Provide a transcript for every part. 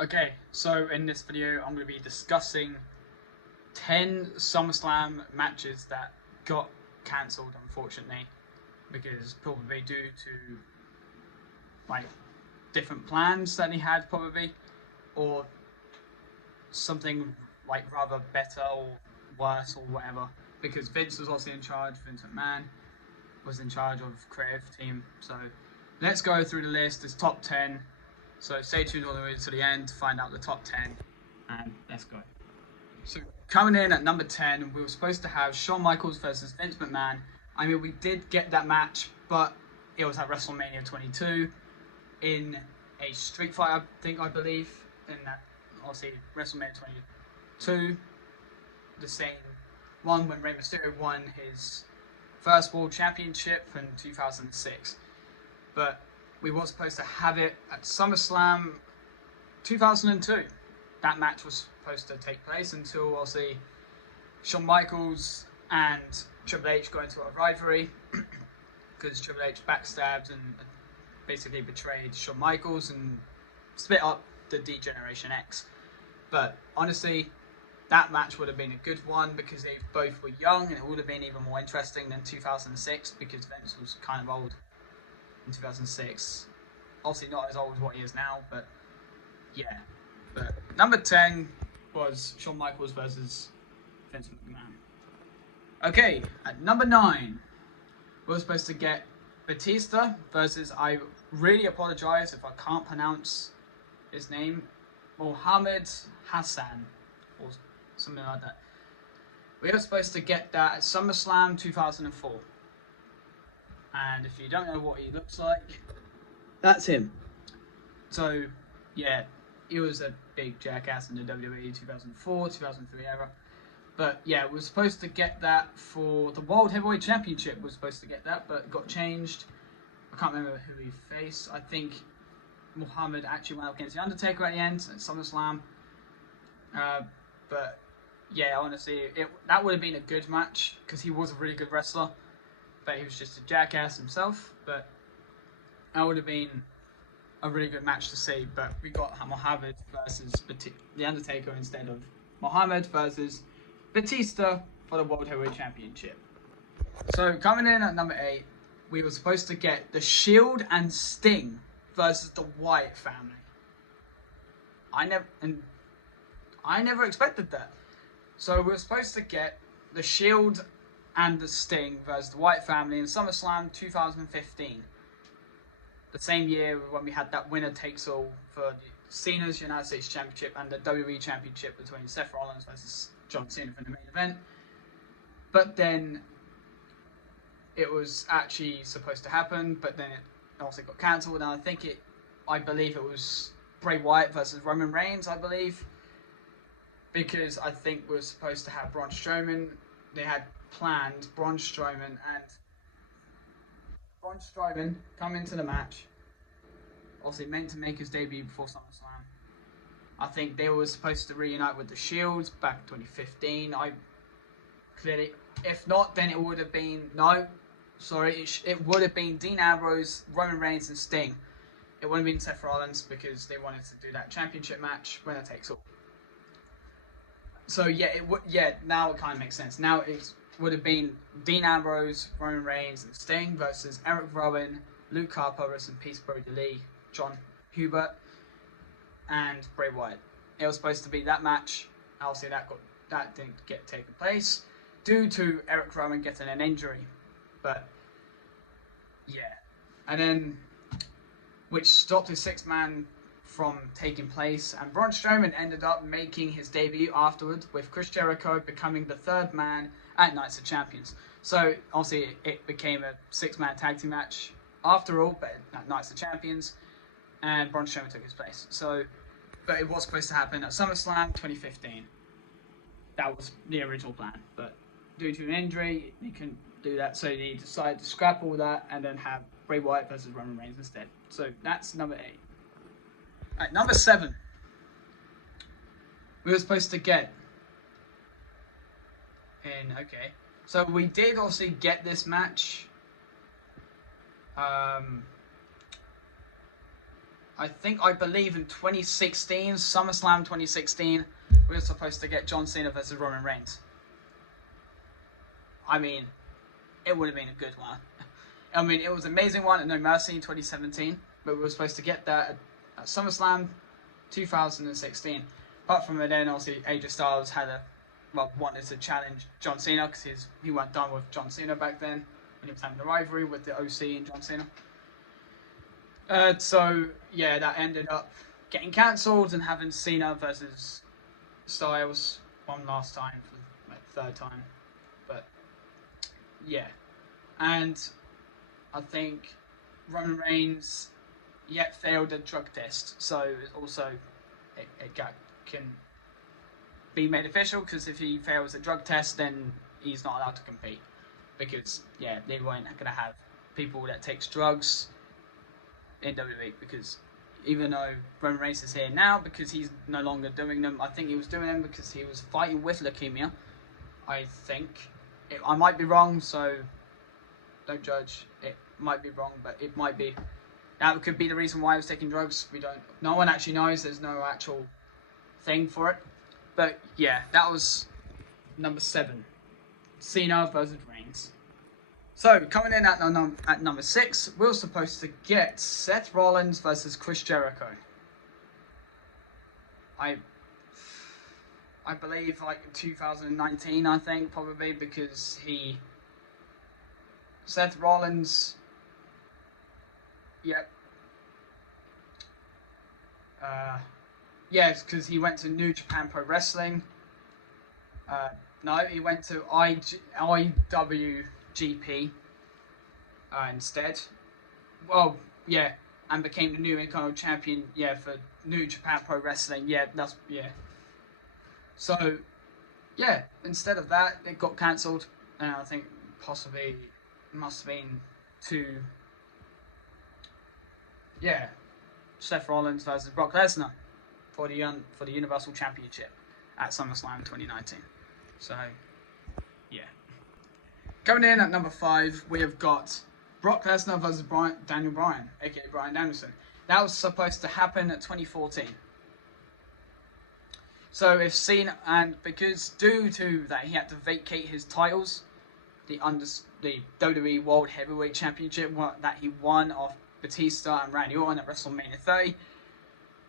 Okay, so in this video I'm going to be discussing 10 SummerSlam matches that got cancelled, unfortunately, because probably due to like different plans that he had, probably, or something like rather better or worse or whatever, because Vince was also in charge. Vince McMahon was in charge of creative team. So let's go through the list. It's top 10. So stay tuned all the way to the end to find out the top 10, and let's go. So coming in at number 10, we were supposed to have Shawn Michaels versus Vince McMahon. I mean, we did get that match, but it was at WrestleMania 22 in a street fight, I believe, in that, obviously, WrestleMania 22, the same one when Rey Mysterio won his first World Championship in 2006. But we were supposed to have it at SummerSlam 2002. That match was supposed to take place until, obviously, Shawn Michaels and Triple H got into a rivalry because Triple H backstabbed and basically betrayed Shawn Michaels and split up the D-Generation X. But honestly, that match would have been a good one because they both were young, and it would have been even more interesting than 2006 because Vince was kind of old in 2006. Obviously not as old as what he is now, but yeah. But number 10 was Shawn Michaels versus Vince McMahon. Okay, at number 9, we were supposed to get Batista versus, I really apologise if I can't pronounce his name, Mohammed Hassan, or something like that. We were supposed to get that at SummerSlam 2004. And if you don't know what he looks like, that's him. So, yeah, he was a big jackass in the WWE 2004, 2003 era. But yeah, we were supposed to get that for the World Heavyweight Championship. We were supposed to get that, but it got changed. I can't remember who he faced. I think Muhammad actually went up against The Undertaker at the end at SummerSlam. But yeah, honestly, that would have been a good match because he was a really good wrestler. But he was just a jackass himself. But that would have been a really good match to see. But we got Muhammad versus The Undertaker instead of Muhammad versus Batista for the World Heavyweight Championship. So coming in at number 8, we were supposed to get The Shield and Sting versus the Wyatt family. I never expected that. So we were supposed to get The Shield and the Sting versus the Wyatt family in SummerSlam 2015. The same year when we had that winner takes all for Cena's United States Championship and the WWE Championship between Seth Rollins versus John Cena for the main event. But then it was actually supposed to happen, but then it also got cancelled, and I believe it was Bray Wyatt versus Roman Reigns, I believe, because I think we were supposed to have Braun Strowman. They had planned Braun Strowman come into the match, obviously meant to make his debut before SummerSlam. I think they were supposed to reunite with the Shield back in 2015. If not, then it would have been, it would have been Dean Ambrose, Roman Reigns, and Sting. It wouldn't have been Seth Rollins because they wanted to do that championship match, winner takes all. So yeah, now it kind of makes sense. Now it would have been Dean Ambrose, Roman Reigns, and Sting versus Eric Rowan, Luke Harper, rest in peace, Brody Lee, John Hubert, and Bray Wyatt. It was supposed to be that match. Obviously, that didn't get taken place due to Eric Rowan getting an injury. But yeah, and then which stopped his 6-man from taking place, and Braun Strowman ended up making his debut afterward, with Chris Jericho becoming the 3rd man at Nights of Champions. So obviously it became a 6-man tag team match after all, but at Nights of Champions, and Braun Strowman took his place. So, but it was supposed to happen at SummerSlam 2015. That was the original plan, but due to an injury, he couldn't do that, so he decided to scrap all that and then have Bray Wyatt versus Roman Reigns instead. So that's number 8. Alright, number 7. We were supposed to get so we did also get this match. I believe in 2016, SummerSlam 2016, we were supposed to get John Cena versus Roman Reigns. I mean, it would have been a good one. I mean, it was an amazing one at No Mercy in 2017, but we were supposed to get that at SummerSlam 2016. Apart from it, then obviously AJ Styles wanted to challenge John Cena because he weren't done with John Cena back then when he was having the rivalry with the OC and John Cena. So yeah, that ended up getting cancelled and having Cena versus Styles one last time for like third time, but yeah, and I think Roman Reigns yet failed a drug test, so also it can be made official because if he fails a drug test, then he's not allowed to compete because yeah, they weren't gonna have people that takes drugs in WWE because even though Roman Reigns is here now because he's no longer doing them, I think he was doing them because he was fighting with leukemia. I think I might be wrong, so don't judge. It might be wrong, but it might be. That could be the reason why he was taking drugs. No one actually knows. There's no actual thing for it. But yeah, that was number 7, Cena versus Reigns. So, coming in at number 6, we were supposed to get Seth Rollins versus Chris Jericho. I believe like 2019, I think, probably, because Seth Rollins, yep. Yes, because he went to New Japan Pro Wrestling. No, he went to IWGP instead. Well, yeah, and became the new Intercontinental Champion. Yeah, for New Japan Pro Wrestling. Yeah, So, yeah, instead of that, it got cancelled, and I think possibly must have been to Seth Rollins versus Brock Lesnar for the Universal Championship at SummerSlam 2019. So, yeah. Coming in at number 5, we have got Brock Lesnar versus Daniel Bryan, aka Bryan Danielson. That was supposed to happen at 2014. So if Cena, and because due to that he had to vacate his titles, the WWE World Heavyweight Championship that he won off Batista and Randy Orton at WrestleMania 30,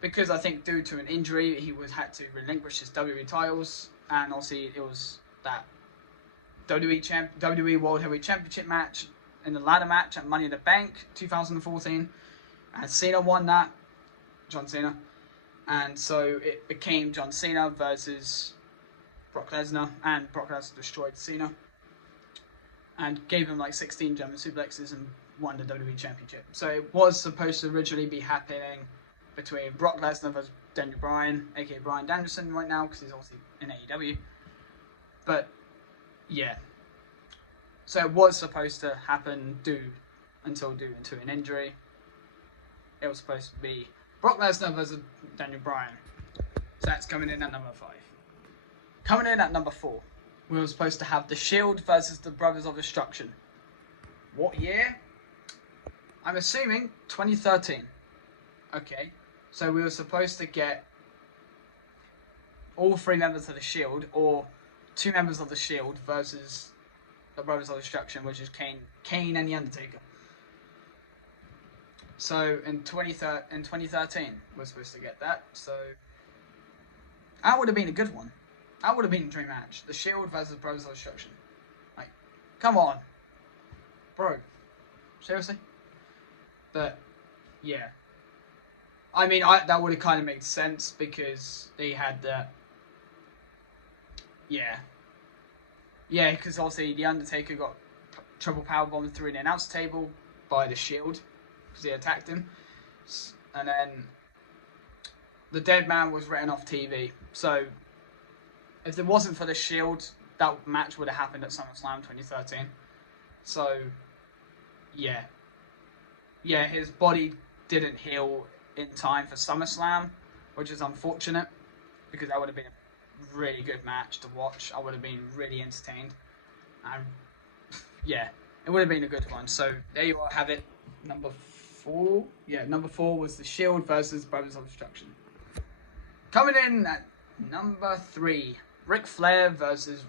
because I think due to an injury he had to relinquish his WWE titles, and obviously it was that WWE World Heavyweight Championship match in the ladder match at Money in the Bank 2014, and Cena won that, John Cena, and so it became John Cena versus Brock Lesnar, and Brock Lesnar destroyed Cena and gave him like 16 German suplexes and won the WWE Championship. So it was supposed to originally be happening between Brock Lesnar versus Daniel Bryan, aka Bryan Danielson right now, because he's obviously in AEW. But yeah, so it was supposed to happen due to an injury. It was supposed to be Brock Lesnar versus Daniel Bryan. So that's coming in at number 5. Coming in at number 4, we were supposed to have The Shield versus the Brothers of Destruction. What year? I'm assuming 2013. Okay, so we were supposed to get all 3 members of The Shield, or 2 members of The Shield versus the Brothers of Destruction, which is Kane and The Undertaker. So in 2013, we're supposed to get that. So that would have been a good one. That would have been a dream match. The Shield versus Brothers of Destruction. Like, come on, bro. Seriously? But yeah, I mean, that would have kind of made sense because they had that. Yeah, because obviously The Undertaker got triple powerbombed through an announce table by The Shield because he attacked him, and then the dead man was written off TV. So if it wasn't for The Shield, that match would have happened at SummerSlam 2013. So yeah, his body didn't heal in time for SummerSlam, which is unfortunate because that would have been a really good match to watch. I would have been really entertained, and yeah, it would have been a good one. So there you all have it, number 4. Yeah, number 4 was the Shield versus Brothers of Destruction. Coming in at number 3, Ric Flair versus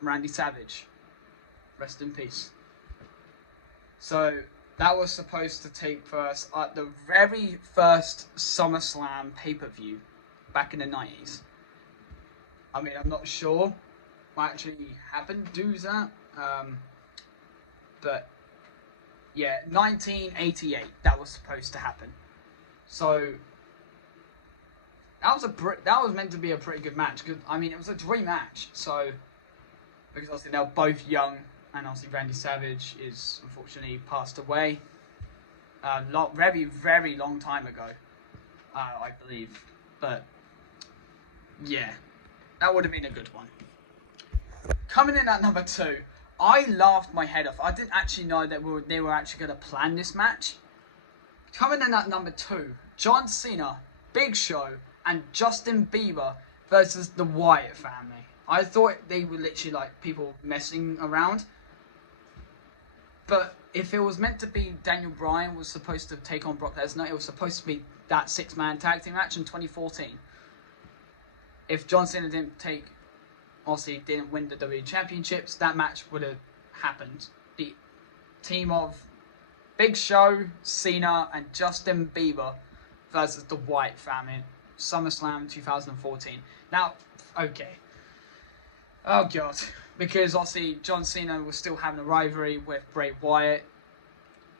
Randy Savage. Rest in peace. So that was supposed to take place at the very first SummerSlam pay-per-view back in the 90s. I mean, I'm not sure what actually happened due to that. But yeah, 1988, that was supposed to happen. So that was meant to be a pretty good match. Cause, I mean, it was a dream match. So because obviously they're both young, and obviously Randy Savage is unfortunately passed away. Very, very long time ago, I believe. But yeah, that would have been a good one. Coming in at number 2, I laughed my head off. I didn't actually know that they were actually going to plan this match. Coming in at number 2, John Cena, Big Show, and Justin Bieber versus the Wyatt family. I thought they were literally like people messing around. But if it was meant to be Daniel Bryan was supposed to take on Brock Lesnar, it was supposed to be that 6-man tag team match in 2014. If John Cena didn't win the WWE Championships, that match would have happened. The team of Big Show, Cena, and Justin Bieber versus the Wyatt family. SummerSlam 2014. Now, okay. Oh, God. Because, obviously, John Cena was still having a rivalry with Bray Wyatt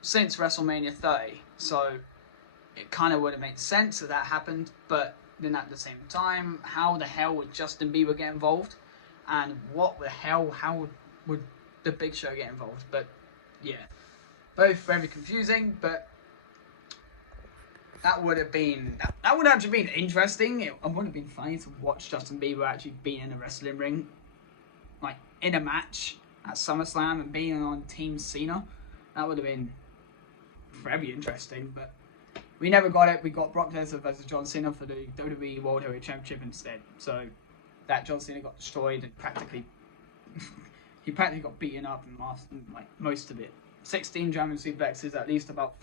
since WrestleMania 30. So, it kind of would have made sense that that happened. But then at the same time, how the hell would Justin Bieber get involved? And what the hell, how would the Big Show get involved? But, yeah. Both very confusing, but that would have actually been interesting. It would have been funny to watch Justin Bieber actually being in a wrestling ring, like in a match at SummerSlam and being on Team Cena. That would have been very interesting, but we never got it. We got Brock Lesnar versus John Cena for the WWE World Heavyweight Championship instead. So that John Cena got destroyed and practically got beaten up and lost like most of it. 16 German suplexes, at least about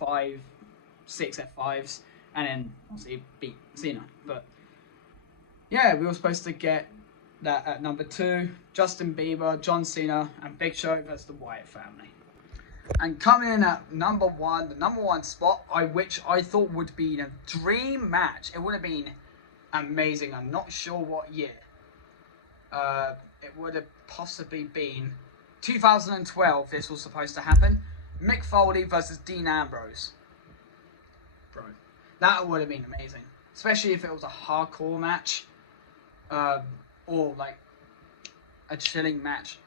6 F5s, and then obviously beat Cena. But yeah, we were supposed to get that at number 2, Justin Bieber, John Cena, and Big Show versus the Wyatt family. And coming in at number 1, the number 1 spot, which I thought would be a dream match. It would have been amazing. I'm not sure what year. It would have possibly been 2012. This was supposed to happen. Mick Foley versus Dean Ambrose. Bro, that would have been amazing. Especially if it was a hardcore match. Or like a chilling match.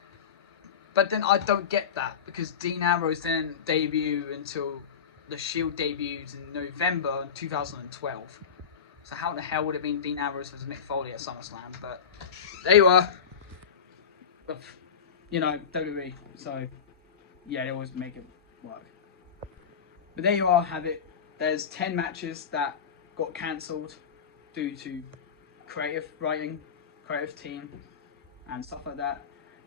But then I don't get that, because Dean Ambrose didn't debut until the Shield debuted in November 2012. So how the hell would it have been Dean Ambrose versus Mick Foley at SummerSlam? But there you are. You know, WWE. So yeah, they always make it work. But there you are, have it. There's 10 matches that got cancelled due to creative writing, creative team, and stuff like that.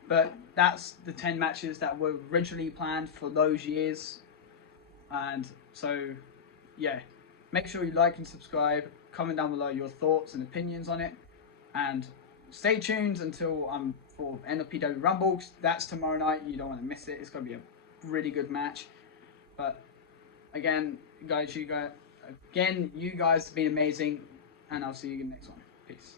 But that's the 10 matches that were originally planned for those years. And so, yeah, make sure you like and subscribe. Comment down below your thoughts and opinions on it. And stay tuned until for NPW Rumble. That's tomorrow night. You don't want to miss it. It's going to be a really good match. But again, you guys have been amazing. And I'll see you in the next one. Peace.